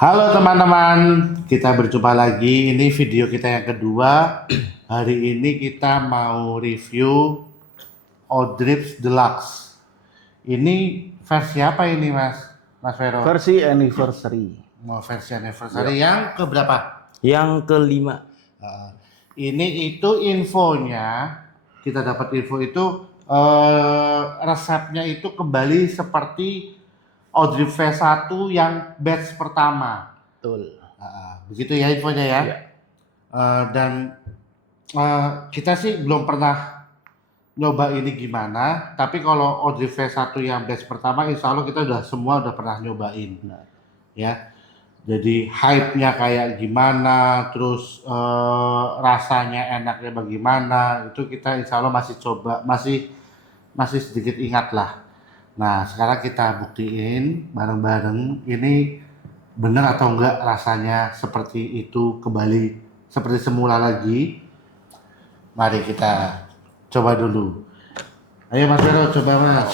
Halo teman-teman, kita berjumpa lagi. Ini video kita yang kedua. Hari ini kita mau review Odrips Deluxe. Ini versi apa ini, Mas Vero? Versi anniversary. Mau versi anniversary yang keberapa? Yang kelima. Ini itu infonya, kita dapat info itu resepnya itu kembali seperti Odrips V1 yang batch pertama. Betul. Begitu ya infonya ya. Iya. Dan kita sih belum pernah nyoba ini gimana. Tapi kalau Odrips V1 yang batch pertama, insya Allah kita semua udah pernah nyobain. Benar. Ya. Jadi hype-nya kayak gimana, terus rasanya enaknya bagaimana, itu kita insya Allah masih coba, masih sedikit ingat lah. Nah sekarang kita buktiin bareng-bareng ini benar atau enggak rasanya seperti itu kembali seperti semula lagi. Mari kita coba dulu. Ayo Mas Vero, coba Mas.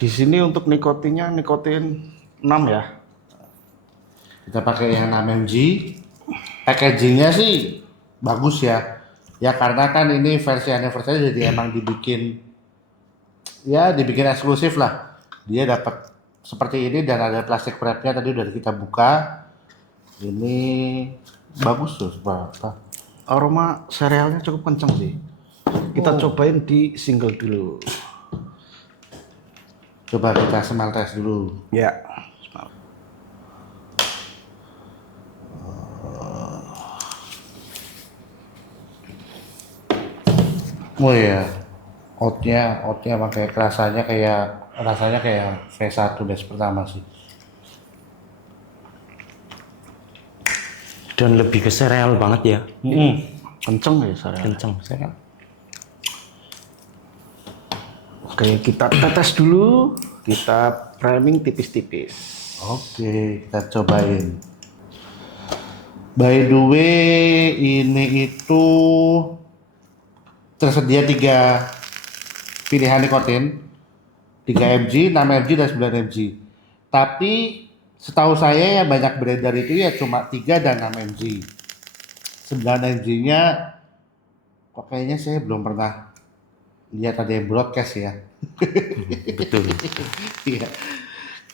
Di sini untuk nikotinnya nikotin 6 ya. Kita pakai yang 6 mg. Packagingnya sih bagus ya. Ya karena kan ini versi anniversary jadi emang dibikin eksklusif lah. Dia dapat seperti ini dan ada plastik wrapnya tadi udah kita buka. Ini bagus tuh, Pak. Aroma serealnya cukup kenceng sih. Kita cobain di single dulu. Coba kita smell test dulu. Ya. Oh iya, oatnya pakai rasanya kayak V1 batch pertama sih. Dan lebih ke sereal banget ya. Kenceng ya serealnya. Kenceng sereal. Oke, kita tetes dulu. Kita priming tipis-tipis. Oke, kita cobain. By the way, ini itu tersedia 3 pilihan nikotin, 3 mg, 6 mg, dan 9 mg. Tapi setahu saya yang banyak beredar itu ya cuma 3 dan 6 mg. 9 mg-nya kok kayaknya saya belum pernah lihat ada yang broadcast ya. Betul. Iya.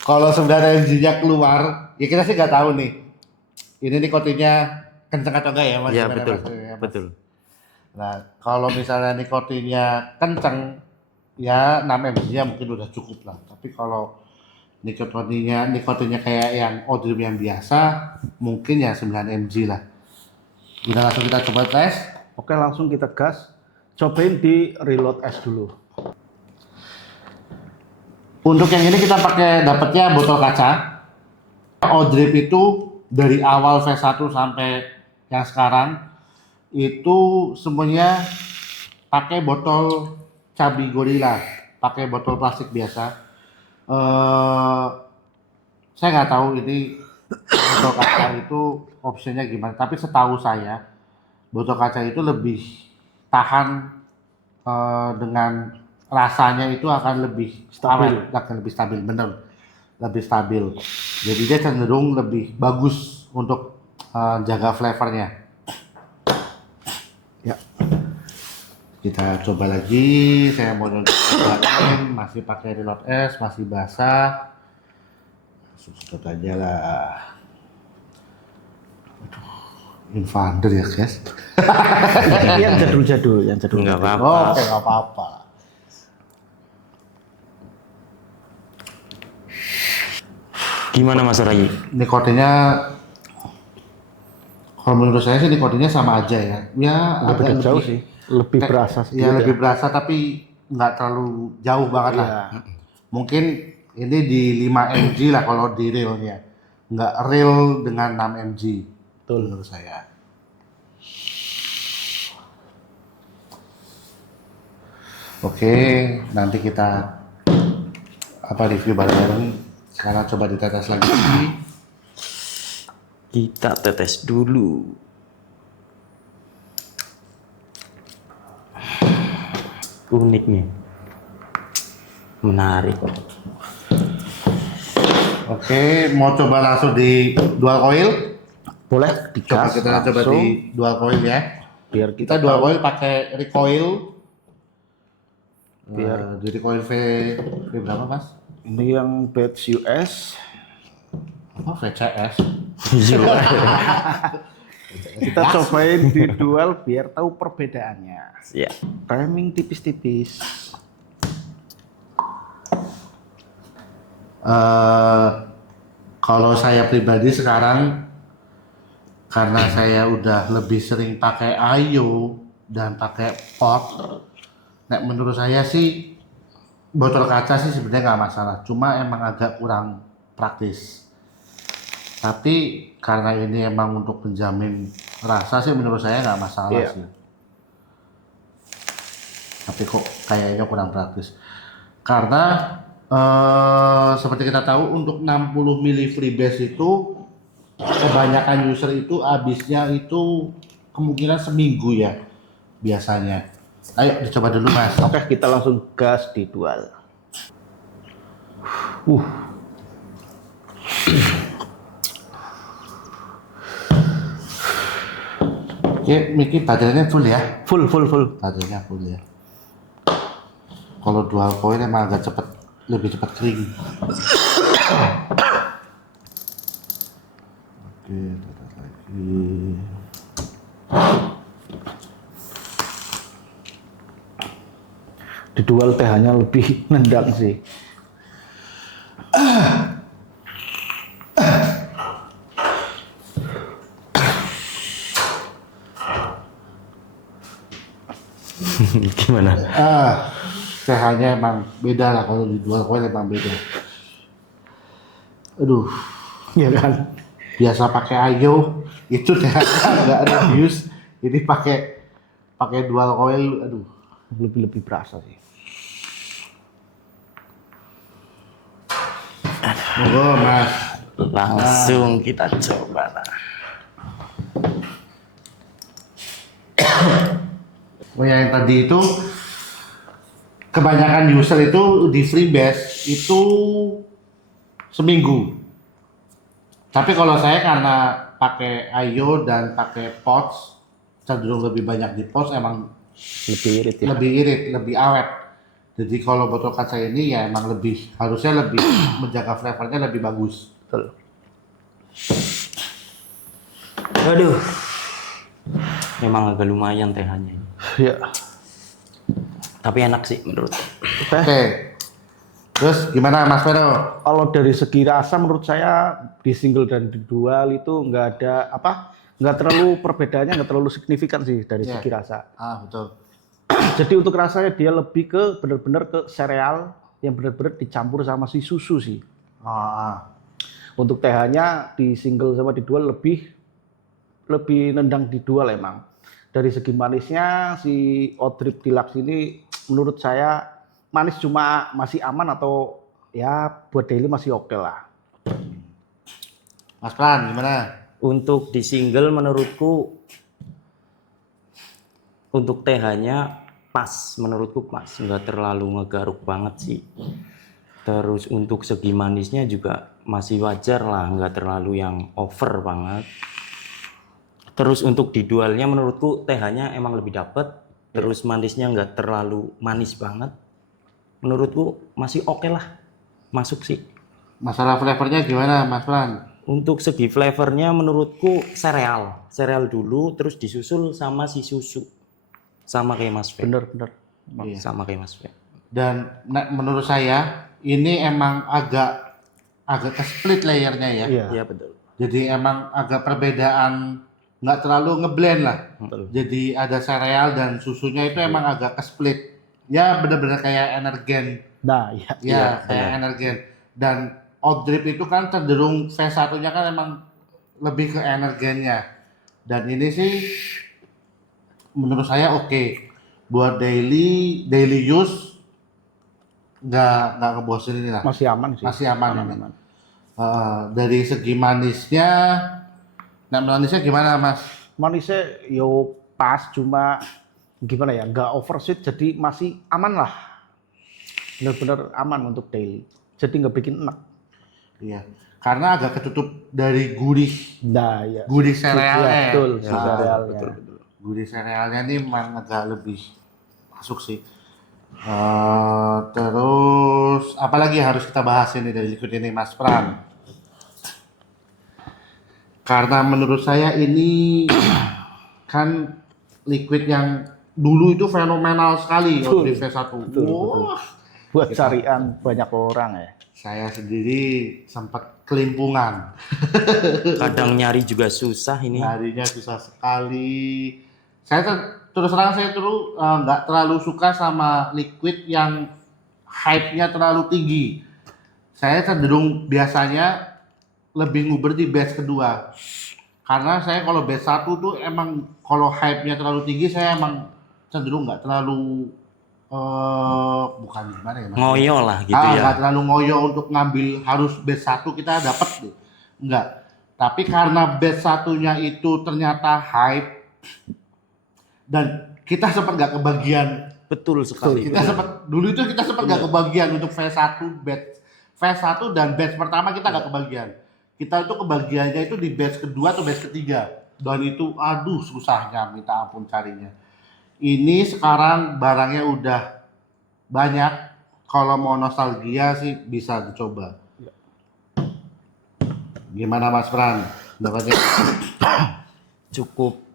Kalau 9 mg-nya keluar, ya kita sih nggak tahu nih. Ini nikotinnya kenceng atau enggak ya Mas? Ya Gimana, betul. Mas? Ya, Mas? Betul. Nah, kalau misalnya nikotinnya kenceng, ya 6 mg-nya mungkin udah cukup lah. Tapi kalau nikotinnya kayak yang Odrips yang biasa, mungkin ya 9 mg lah. Udah langsung kita coba tes. Oke, langsung kita gas. Cobain di reload S dulu. Untuk yang ini kita dapatnya botol kaca. Odrips itu dari awal V1 sampai yang sekarang itu semuanya pakai botol Cabi Gorilla, pakai botol plastik biasa. Saya nggak tahu ini botol kaca itu opsinya gimana, tapi setahu saya botol kaca itu lebih tahan dengan rasanya itu akan lebih Stabil. bener, lebih stabil. Jadi dia cenderung lebih bagus untuk jaga flavornya. Ya. Kita coba lagi, saya mau cobain, masih pakai reload S, masih basah. Sedot aja lah. Aduh, Invander ya guys. Yang jadul-jadul, yang jadul. Enggak apa-apa. Oke, nggak apa-apa. Gimana Mas Rai? Nikotinnya, kalau menurut saya sih nikotinnya sama aja ya. Ya Nggak beda agak jauh lebih- sih. Lebih berasa sedikit. Ya lebih berasa tapi nggak terlalu jauh banget lah. Iya. Mungkin ini di 5 mg lah kalau di realnya. Nggak real dengan 6 mg. Betul. Menurut saya. Oke, nanti kita review bareng-bareng. Sekarang coba ditetes lagi. Kita tetes dulu. Unik nih. Menarik. Oke, mau coba langsung di dual coil? Boleh Coba digas kita coba langsung, di dual coil ya. biar Kita kita dual tahu. coil pakai recoil. Biar Jadi coil V berapa mas? ini yang batch US. Oh VCS. Iya. Kita cobain di dual biar tahu perbedaannya. Ya. Timing tipis-tipis. Kalau saya pribadi sekarang karena saya udah lebih sering pakai Ayo dan pakai pot, nah menurut saya sih botol kaca sih sebenarnya nggak masalah, cuma emang agak kurang praktis. Tapi karena ini emang untuk menjamin rasa sih menurut saya nggak masalah Iya. sih. Tapi kok kayaknya kurang praktis. Karena seperti kita tahu untuk 60 mili freebase itu kebanyakan user itu habisnya itu kemungkinan seminggu ya biasanya. Ayo dicoba dulu mas. Oke, kita langsung gas di dual. Oke, Miki baterainya full ya? Full. Baterainya full ya. Kalau dual coil emang agak cepet, lebih cepat kering. Oke, tetap lagi. Di dual pH-nya lebih nendang sih. Gimana? pH-nya emang beda lah kalau di dual coil emang beda. Aduh, Iya kan? biasa pakai Ayo itu pH-nya nggak reduce, ini pakai dual coil, aduh. Lebih berasa sih. Monggo mas. Langsung kita coba lah. Oh yang tadi itu kebanyakan user itu di freebase itu seminggu. Tapi kalau saya karena pakai Ayo dan pakai pots, cenderung lebih banyak di pots, emang Lebih irit ya. lebih irit, lebih awet. Jadi kalau botol kaca ini ya emang harusnya lebih menjaga flavornya lebih bagus. Betul. Aduh. Memang agak lumayan TH-nya. Ya. Tapi enak sih menurut. Oke. Terus gimana Mas Vero? Kalau dari segi rasa menurut saya di single dan di dual itu nggak ada nggak terlalu perbedaannya nggak terlalu signifikan sih dari Iya. segi rasa. Betul. Jadi untuk rasanya dia lebih ke benar-benar ke sereal yang benar-benar dicampur sama si susu sih. Untuk TH-nya di single sama di dual lebih nendang di dual emang. Dari segi manisnya si Odrip Deluxe ini menurut saya manis cuma masih aman atau ya buat daily masih oke lah. Mas Pran gimana? Untuk di single menurutku untuk TH-nya menurutku pas, nggak terlalu ngegaruk banget sih. Terus untuk segi manisnya juga masih wajar lah, nggak terlalu yang over banget. Terus untuk di dualnya menurutku TH-nya emang lebih dapet, terus manisnya nggak terlalu manis banget. Menurutku masih oke lah, masuk sih. Masalah flavornya gimana Mas Pran? Untuk segi flavornya menurutku sereal dulu, terus disusul sama si susu. Sama kayak Mas Fe. Bener. Iya. Sama kayak Mas Fe. Dan menurut saya ini emang agak ke split layernya ya. Iya. Iya betul. Jadi emang agak perbedaan, nggak terlalu ngeblend lah. Betul. Jadi ada sereal dan susunya itu emang agak ke split. Ya benar-benar kayak energen. Nah, iya. Ya kayak energen. Dan Odrip itu kan cenderung V1-nya kan emang lebih ke energennya. Dan ini sih menurut saya oke. Buat daily use nggak ngebosenin lah. Masih aman sih. Masih aman. Aman. Dari segi manisnya, manisnya gimana Mas? Manisnya yo pas, cuma gimana ya, nggak oversweet, jadi masih aman lah. Bener-bener aman untuk daily. Jadi nggak bikin enak. Iya. Karena agak ketutup dari gurih Nah, ya. serealnya. Ya, betul, Ya, serealnya. betul. Gurih serealnya ini memang agak lebih masuk sih. Terus apalagi yang harus kita bahas ini dari liquid ini Mas Pram? Karena menurut saya ini kan liquid yang dulu itu fenomenal sekali Betul, Odrive V1. betul. Wah, Buat carian banyak orang ya. saya sendiri sempat kelimpungan. Kadang nyari juga susah ini. Nyarinya susah sekali. Terus terang saya nggak terlalu suka sama liquid yang hype-nya terlalu tinggi. Saya cenderung biasanya lebih nguber di batch kedua. Karena saya kalau batch 1 tuh emang kalau hype-nya terlalu tinggi saya emang cenderung nggak terlalu bukan gimana ya Mas? Ngoyo lah gitu ya. Nggak terlalu ngoyo untuk ngambil harus batch 1 kita dapat deh. Enggak. Tapi karena batch satunya itu ternyata hype dan kita sempat nggak kebagian. Betul sekali. Kita sempat dulu itu kita sempat nggak kebagian untuk V1 V1 dan batch pertama kita nggak kebagian. Kita itu kebagiannya itu di batch kedua atau batch ketiga. Dan itu aduh susahnya minta ampun carinya. Ini sekarang barangnya udah banyak. Kalau mau nostalgia sih bisa dicoba. Gimana Mas Fran? Dapatnya Cukup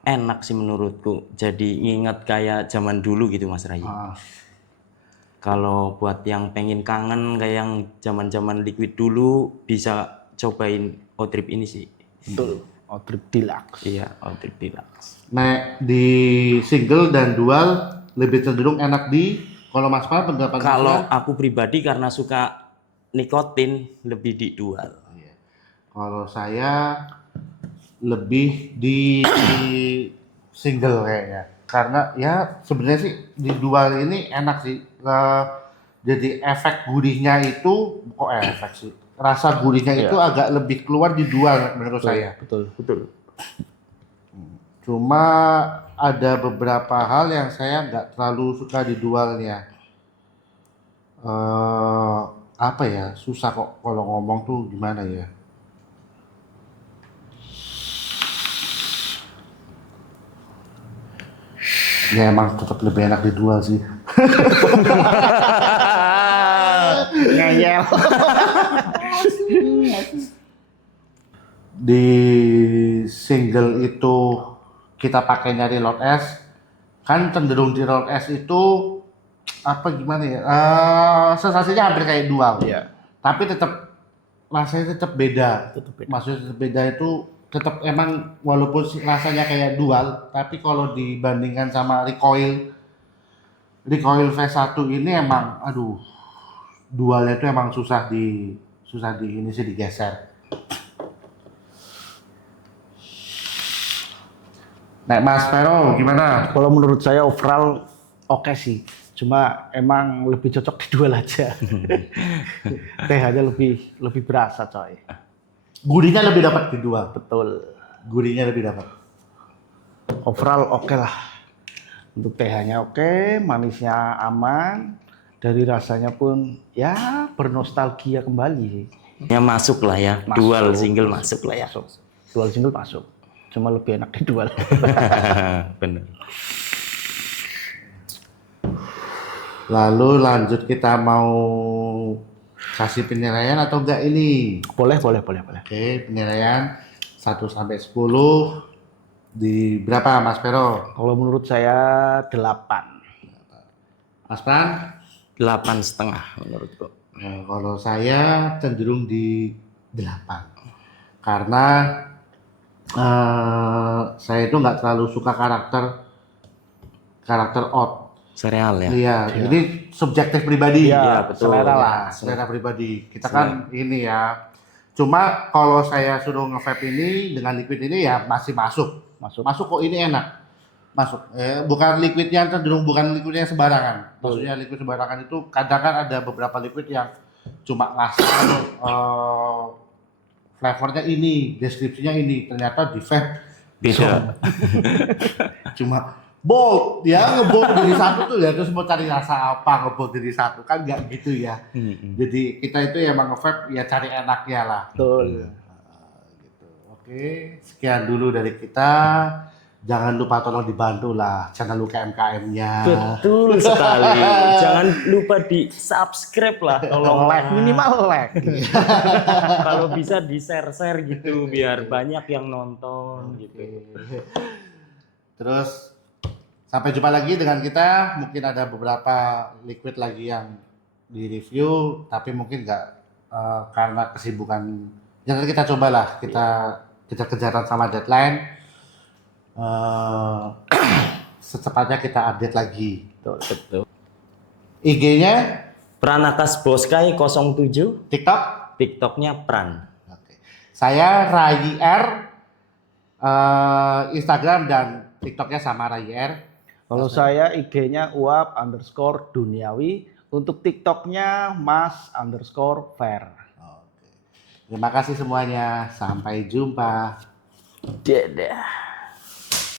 enak sih menurutku. Jadi nginget kayak zaman dulu gitu Mas Ray. Kalau buat yang pengen kangen kayak yang zaman-zaman liquid dulu bisa cobain Odrip ini sih. Betul. Odrip Deluxe. Iya, Odrip Deluxe. nah di single dan dual lebih cenderung enak di kalau Mas Fran pendapat Kalau aku pribadi karena suka nikotin lebih di dual. kalau saya lebih di single kayaknya. Karena ya sebenarnya sih di dual ini enak sih. Jadi efek gurihnya itu efek sih. Rasa gurihnya itu agak lebih keluar di dual menurut saya. Betul, betul. Cuma ada beberapa hal yang saya nggak terlalu suka di dualnya. Apa ya? Susah kok kalau ngomong tuh gimana ya? Ya emang tetap lebih enak di dual sih. Ngeyel. Di single itu kita pakai nyari Lord S, kan cenderung di Lord S itu apa gimana ya? Sensasinya hampir kayak dual. Iya. Tapi tetap rasanya tetap beda. Tetap beda. Maksudnya tetap beda itu tetap emang walaupun rasanya kayak dual, tapi kalau dibandingkan sama recoil V1 ini emang aduh dualnya itu emang susah di ini sih digeser. Nek Mas Pero gimana? Kalau menurut saya overall oke sih. Cuma emang lebih cocok di dual aja. TH-nya lebih berasa coy. Gurihnya lebih dapat di dual. Betul. Gurihnya lebih dapat. Overall oke lah. Untuk TH-nya oke, manisnya aman, dari rasanya pun ya bernostalgia kembali sih. Ya masuk lah ya, Masuk. dual single masuk lah ya. Dual single masuk. Cuma lebih enak di dual. Bener. Lalu lanjut kita mau kasih penilaian atau enggak ini? Boleh. Oke, penilaian 1 sampai 10 di berapa Mas Pero? Kalau menurut saya 8. Mas Pran? 8,5 menurutku. Nah, kalau saya cenderung di 8. Karena saya itu nggak terlalu suka karakter odd. Sereal ya. Iya, ini subjektif pribadi. Iya, betul. selera Ya, lah. selera pribadi. Kita kan ini ya. Cuma kalau saya suruh nge-vape ini dengan liquid ini ya masih masuk. Masuk kok ini enak. Masuk. Bukan liquidnya cenderung bukan liquidnya sembarangan. Maksudnya liquid sembarangan itu kadang kan ada beberapa liquid yang cuma ngasih flavornya ini, deskripsinya ini. Ternyata di vape Beda. cuma bold ya, ngebold jadi satu tuh ya, terus mau cari rasa apa ngebold jadi satu kan nggak gitu ya. Jadi kita itu ya emang nge-vape ya cari enaknya lah. Betul. Gitu. Oke, sekian dulu dari kita. Jangan lupa tolong dibantu lah channel UKMKM-nya. Betul sekali. Jangan lupa di subscribe lah, tolong Like minimal like. Kalau bisa di share gitu biar banyak yang nonton gitu. Terus sampai jumpa lagi dengan kita. Mungkin ada beberapa liquid lagi yang di review, tapi mungkin nggak karena kesibukan. Jangan kita cobalah, kita kejaran sama deadline. Secepatnya kita update lagi. Betul. IG-nya Pranakas Boskai 07, TikTok. TikToknya Pran. Oke. Saya Rai R. Instagram dan TikToknya sama Rai R. Kalau saya IG-nya uap_duniawi, untuk TikToknya mas_fair. Oke. Terima kasih semuanya. Sampai jumpa. Dadah.